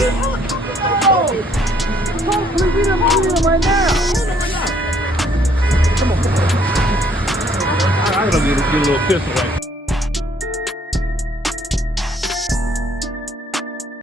Hopefully we don't need him right now. Come on. I gotta get a little pistol right